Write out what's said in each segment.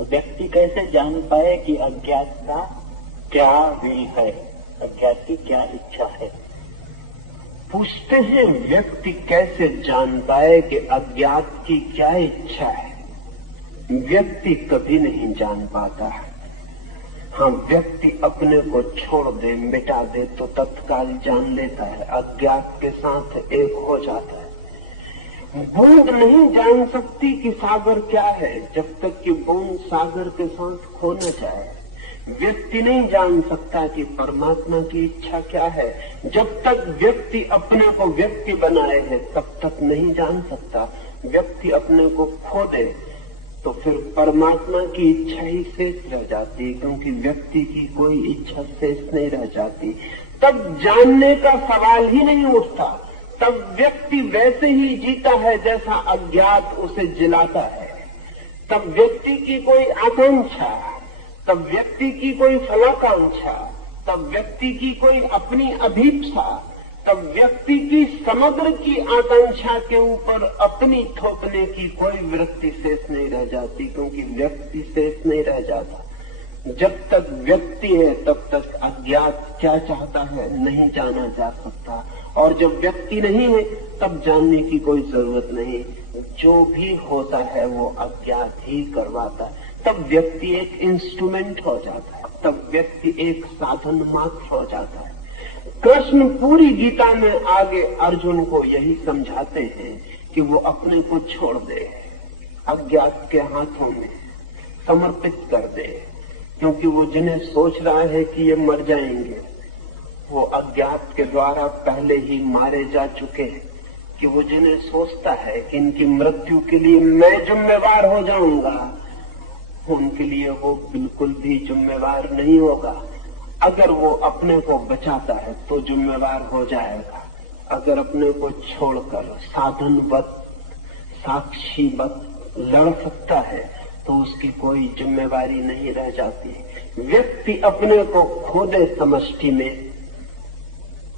व्यक्ति कैसे जान पाए कि अज्ञात का क्या विल है, अज्ञात की क्या इच्छा है? पूछते हैं व्यक्ति कैसे जान पाए कि अज्ञात की क्या इच्छा है? व्यक्ति कभी नहीं जान पाता है। हाँ, व्यक्ति अपने को छोड़ दे, मिटा दे तो तत्काल जान लेता है, अज्ञात के साथ एक हो जाता है। बूंद नहीं जान सकती कि सागर क्या है जब तक कि बूंद सागर के साथ खो न जाए। व्यक्ति नहीं जान सकता कि परमात्मा की इच्छा क्या है जब तक व्यक्ति अपने को व्यक्ति बनाए है, तब तक नहीं जान सकता। व्यक्ति अपने को खो दे तो फिर परमात्मा की इच्छा ही शेष रह जाती है, क्योंकि व्यक्ति की कोई इच्छा शेष नहीं रह जाती। तब जानने का सवाल ही नहीं उठता। तब व्यक्ति वैसे ही जीता है जैसा अज्ञात उसे जिलाता है। तब व्यक्ति की कोई आकांक्षा, तब व्यक्ति की कोई फलाकांक्षा, तब व्यक्ति की कोई अपनी अभीप्सा, तब व्यक्ति की समग्र की आकांक्षा के ऊपर अपनी थोपने की कोई वृत्ति शेष नहीं रह जाती, क्योंकि व्यक्ति शेष नहीं रह जाता। जब तक व्यक्ति है तब तक अज्ञात क्या चाहता है नहीं जाना जा सकता, और जब व्यक्ति नहीं है तब जानने की कोई जरूरत नहीं। जो भी होता है वो अज्ञात ही करवाता है। तब व्यक्ति एक इंस्ट्रूमेंट हो जाता है, तब व्यक्ति एक साधन मात्र हो जाता है। कृष्ण पूरी गीता में आगे अर्जुन को यही समझाते हैं कि वो अपने को छोड़ दे, अज्ञात के हाथों में समर्पित कर दे, क्योंकि वो जिन्हें सोच रहा है कि ये मर जाएंगे, वो अज्ञात के द्वारा पहले ही मारे जा चुके हैं। कि वो जिन्हें सोचता है कि इनकी मृत्यु के लिए मैं जिम्मेवार हो जाऊंगा, उनके लिए वो बिल्कुल भी जिम्मेवार नहीं होगा। अगर वो अपने को बचाता है तो जिम्मेवार हो जाएगा। अगर अपने को छोड़कर साधनवत, साक्षीवत लड़ सकता है तो उसकी कोई जिम्मेवारी नहीं रह जाती। व्यक्ति अपने को खो दे समष्टि में,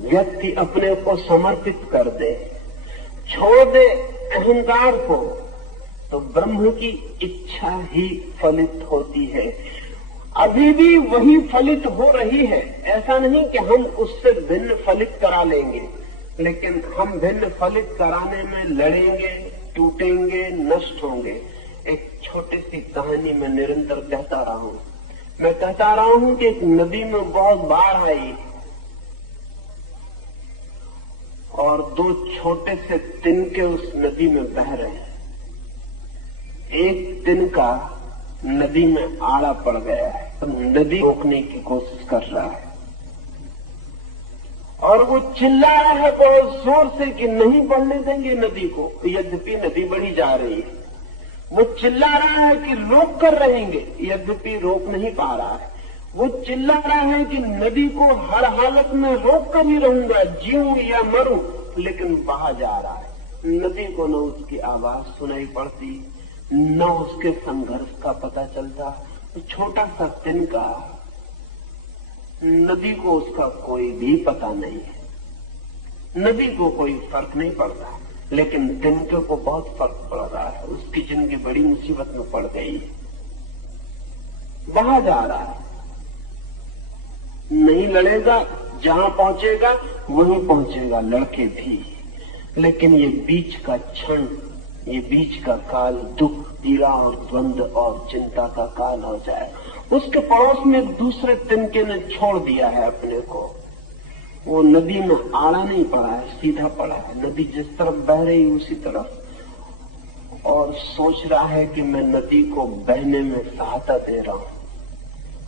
व्यक्ति अपने को समर्पित कर दे, छोड़ दे अहंकार को, तो ब्रह्म की इच्छा ही फलित होती है। अभी भी वही फलित हो रही है। ऐसा नहीं कि हम उससे भिन्न फलित करा लेंगे, लेकिन हम भिन्न फलित कराने में लड़ेंगे, टूटेंगे, नष्ट होंगे। एक छोटी सी कहानी में निरंतर कहता रहा हूं। मैं कहता रहा हूं कि एक नदी में बहुत बाढ़ आई और दो छोटे से तिनके उस नदी में बह रहे हैं। एक तिनका नदी में आड़ा पड़ गया है, तो नदी रोकने की कोशिश कर रहा है और वो चिल्ला रहा है बहुत जोर से कि नहीं बढ़ने देंगे नदी को, यद्यपि नदी बढ़ी जा रही है। वो चिल्ला रहा है कि रोक कर रहेंगे, यद्यपि रोक नहीं पा रहा है। वो चिल्ला रहा है कि नदी को हर हालत में रोक कर ही रहूंगा, जीऊं या मरूं, लेकिन बहा जा रहा है। नदी को न उसकी आवाज सुनाई पड़ती, न उसके संघर्ष का पता चलता। छोटा सा तिनका, नदी को उसका कोई भी पता नहीं है, नदी को कोई फर्क नहीं पड़ता, लेकिन तिनके को बहुत फर्क पड़ रहा है। उसकी जिंदगी बड़ी मुसीबत में पड़ गई है, बहा जा रहा है। नहीं लड़ेगा, जहां पहुंचेगा वहीं पहुंचेगा, लड़के भी। लेकिन ये बीच का क्षण, ये बीच का काल दुख, पीड़ा और द्वंद्व और चिंता का काल हो जाए। उसके पड़ोस में एक दूसरे तिनके ने छोड़ दिया है अपने को। वो नदी में आड़ा नहीं पड़ा है, सीधा पड़ा है, नदी जिस तरफ बह रही उसी तरफ, और सोच रहा है कि मैं नदी को बहने में सहायता दे रहा हूं।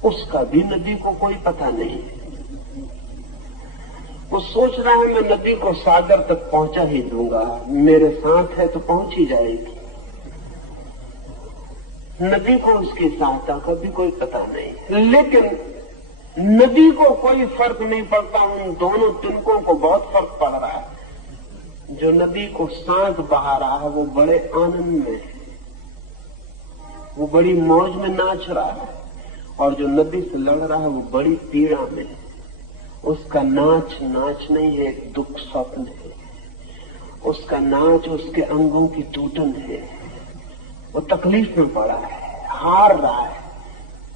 उसका भी नदी को कोई पता नहीं है। वो सोच रहा है मैं नदी को सागर तक पहुंचा ही दूंगा, मेरे साथ है तो पहुंच ही जाएगी। नदी को उसकी सहायता का भी कोई पता नहीं, लेकिन नदी को कोई फर्क नहीं पड़ता। उन दोनों तिनकों को बहुत फर्क पड़ रहा है। जो नदी को सांस बहा रहा है वो बड़े आनंद में है, वो बड़ी मौज में नाच रहा है, और जो नदी से लड़ रहा है वो बड़ी पीड़ा में है। उसका नाच नाच नहीं है, एक दुख स्वप्न है। उसका नाच उसके अंगों की टूटन है। वो तकलीफ में पड़ा है, हार रहा है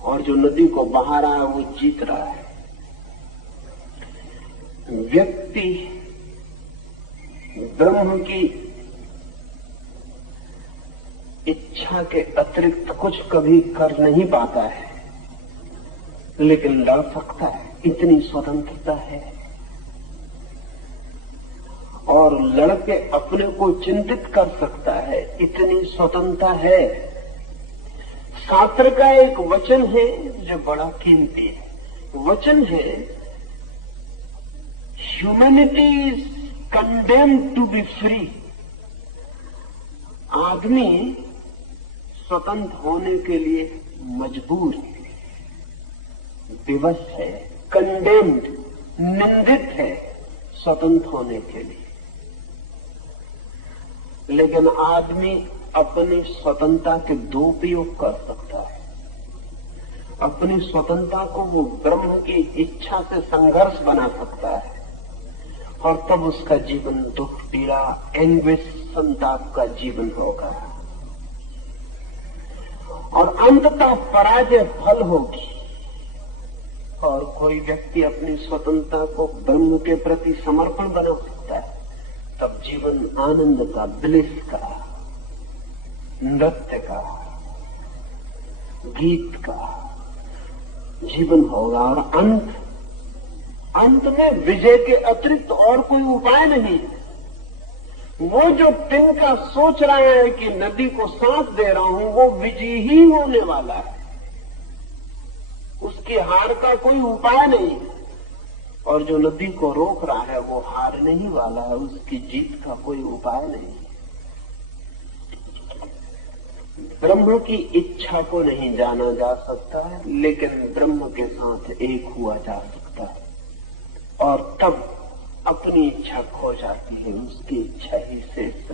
और जो नदी को बहा रहा है वो जीत रहा है। व्यक्ति ब्रह्म की इच्छा के अतिरिक्त कुछ कभी कर नहीं पाता है, लेकिन लड़ सकता है, इतनी स्वतंत्रता है। और लड़के अपने को चिंतित कर सकता है, इतनी स्वतंत्रता है। शास्त्र का एक वचन है जो बड़ा कीमती है। वचन है, humanity is condemned to be free. आदमी स्वतंत्र होने के लिए मजबूर है, विवश है, कंडेम्ड, निंदित है स्वतंत्र होने के लिए। लेकिन आदमी अपनी स्वतंत्रता के दो उपयोग कर सकता है। अपनी स्वतंत्रता को वो ब्रह्म की इच्छा से संघर्ष बना सकता है, और तब उसका जीवन दुख, पीड़ा, एंग्विश, संताप का जीवन होगा, और अंततः पराजय फल होगी। और कोई व्यक्ति अपनी स्वतंत्रता को ब्रह्म के प्रति समर्पण बना सकता है, तब जीवन आनंद का, ब्लिस का, नृत्य का, गीत का जीवन होगा। और अंत में विजय के अतिरिक्त और कोई उपाय नहीं। वो जो तिनका सोच रहा है कि नदी को सांस दे रहा हूं, वो विजयी ही होने वाला है, उसकी हार का कोई उपाय नहीं। और जो नदी को रोक रहा है वो हारने ही वाला है, उसकी जीत का कोई उपाय नहीं। ब्रह्म की इच्छा को नहीं जाना जा सकता है, लेकिन ब्रह्म के साथ एक हुआ जा सकता है, और तब अपनी इच्छा खो जाती है, उसकी इच्छा ही शेष